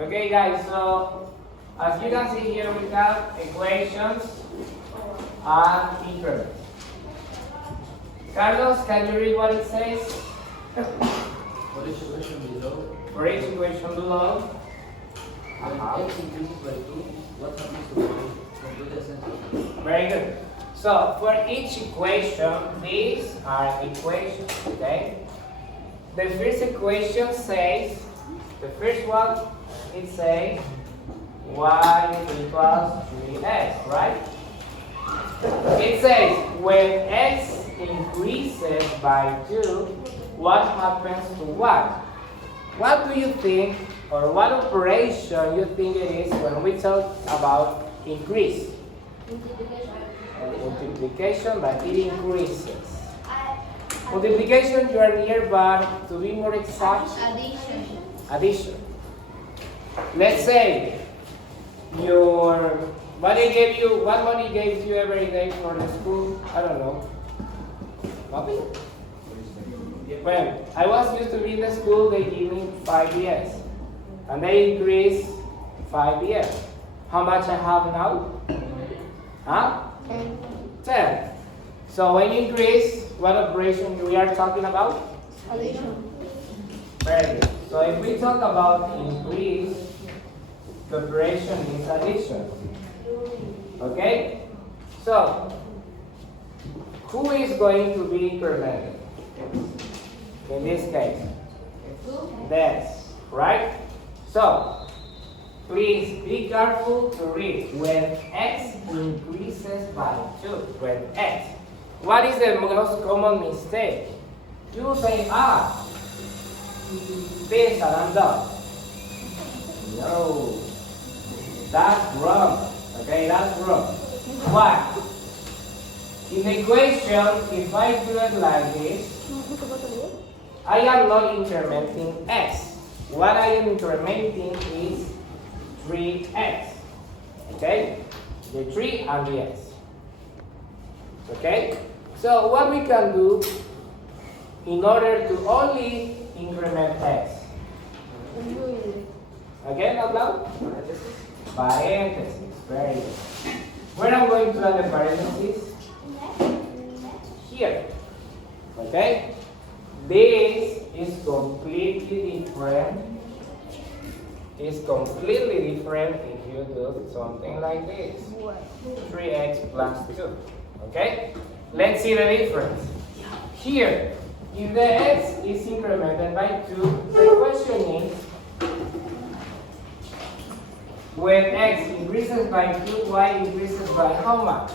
Okay, guys, so as you can see here, we have equations and increments. Carlos, can you read what it says? For each equation below, For each equation below. when x increases by 2, what happens to the complete sentence? Very good. So for each equation, these are equations, okay? The first equation says, the first one, it says y equals 3x, right? It says when x increases by 2, what happens to y? What do you think, or what operation you think it is when we talk about increase? Multiplication, but it increases. Multiplication, you are near, but to be more exact, addition. Let's say what money gave you every day for the school? I don't know. Nothing? Well, I was used to be in the school, they give me 5 years. And they increase 5 years. How much I have now? Huh? 10. So when you increase, what operation we are talking about? Addition. Very good. So if we talk about increase, the operation is addition. Okay? So, who is going to be incremented? In this case? This, right? So, please be careful to read when x increases by 2. When x. What is the most common mistake? You say, this and I'm done. No. That's wrong. Okay, that's wrong. Why? In the equation, if I do it like this, I am not incrementing x. What I am incrementing is 3x. Okay? The 3 and the x. Okay? So what we can do in order to only increment x. Again, out loud? Parentheses. Very good. Where I'm going to add the parentheses? Here. Okay? This is completely different. It's completely different if you do something like this. 3x plus 2. Okay? Let's see the difference. Here, if the x is incremented by 2, the question is, when x increases by 2, y increases by how much?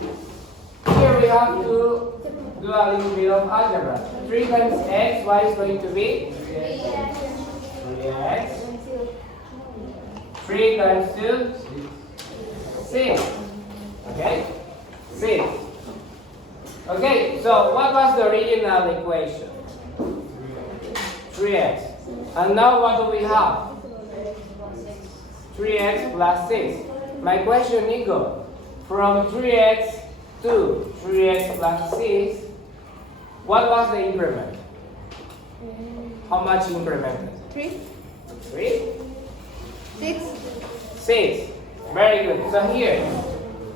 Here we have to do a little bit of algebra. 3 times x, y is going to be 3x. 3 times 2, 6. Okay? 6. Okay, so what was the original equation? 3x. And now what do we have? 3x plus 6. My question, Nico, from 3x to 3x plus 6, what was the increment? How much incremented? 3. 3? 6. 6. Very good. So here,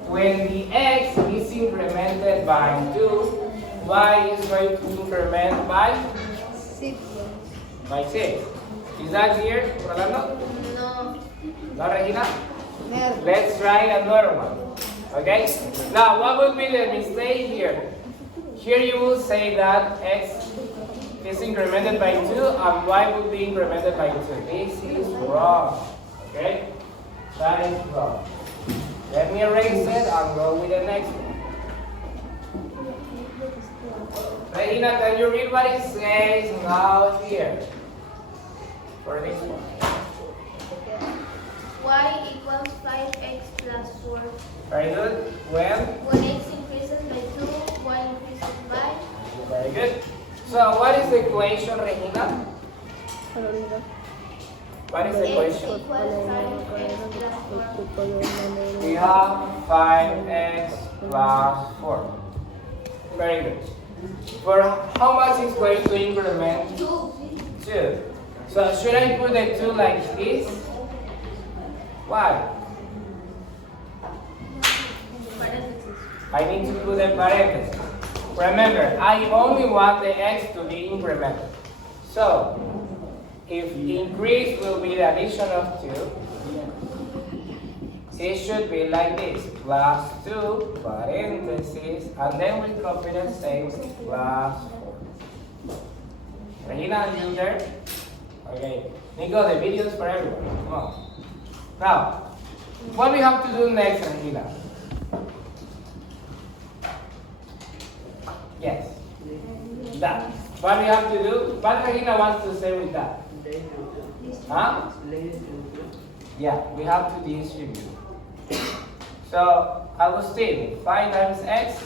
when the x is incremented by 2, y is going to increment by 6. 6. Is that clear, Rolando? No. No, Regina? No. Let's try another one. Okay? Now, what would be the mistake here? Here you will say that x is incremented by 2 and y will be incremented by 2. This is wrong. Okay? That is wrong. Let me erase it and go with the next one. Regina, can you read what it says now here? For this one. Y equals 5x plus 4. Very good. When? When x increases by 2, y increases by. Very good. So what is the equation, Regina? What is the X equation? equals 5x plus 4. We have 5x plus 4. Very good. For how much is going to increment? 2. 2. So should I put the 2 like this? Why? Parentheses. I need to put a parenthesis. Remember, I only want the x to be incremented. So, if increase will be the addition of 2, it should be like this. Plus 2, parentheses, and then we copy the same, plus 4. Regina, are you there? Okay. Nico, the video is for everyone. Come on. Now, what we have to do next, Regina? Yes. That. What we have to do? What Regina wants to say with that? Huh? Yeah, we have to distribute. So, Agustin, 5 times x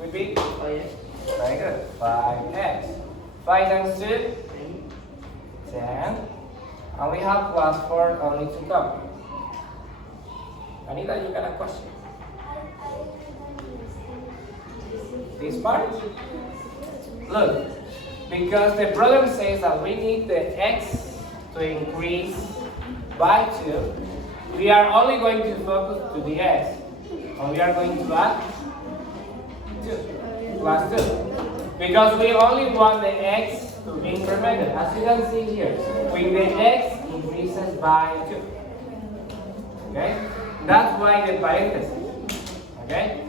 would be? Very good. 5x. 5 times 2? 10. And we have plus 4 only to come. Anita, you got a question? This part? Look, because the problem says that we need the x to increase by 2, we are only going to focus to the x, and we are going to add 2, plus 2. Because we only want the x to be incremented. As you can see here, when the x increases by 2. Okay? That's why the parenthesis. Okay?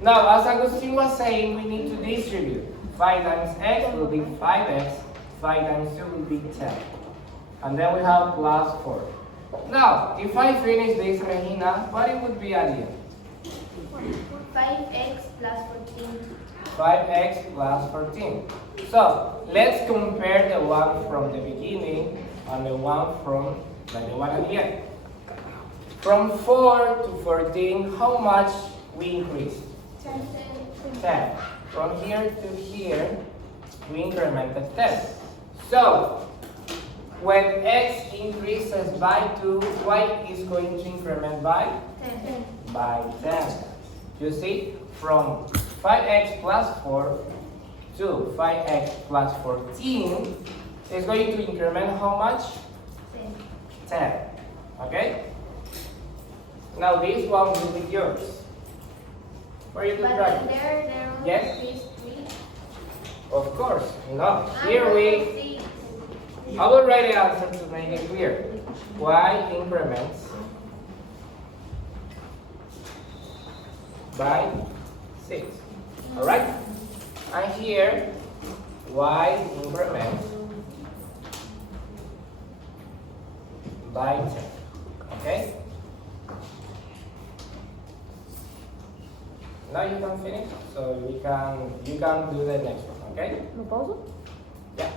Now, as Agustin was saying, we need to distribute. 5 times x will be 5x, 5 times 2 will be 10. And then we have plus 4. Now, if I finish this, Regina, what it would be at the end? 5x plus 14. 5x plus 14. So, let's compare the one from the beginning and the one from the one at the end. From 4 to 14, how much we increased? 10. From here to here, we incremented 10. So, when x increases by 2, y is going to increment by? 10. By 10. You see, from 5x plus 4 to 5x plus 14 is going to increment how much? 10. Okay? Now this one will be yours. For you to But practice. there only Yes? is 3. Of course. No. Here we, 6. I will write the answer to make it clear. Y increments by 6. Alright? And here, y increments by 10. Okay? Now you can finish, so you can do the next one, okay? ¿Lo pauso? Yeah.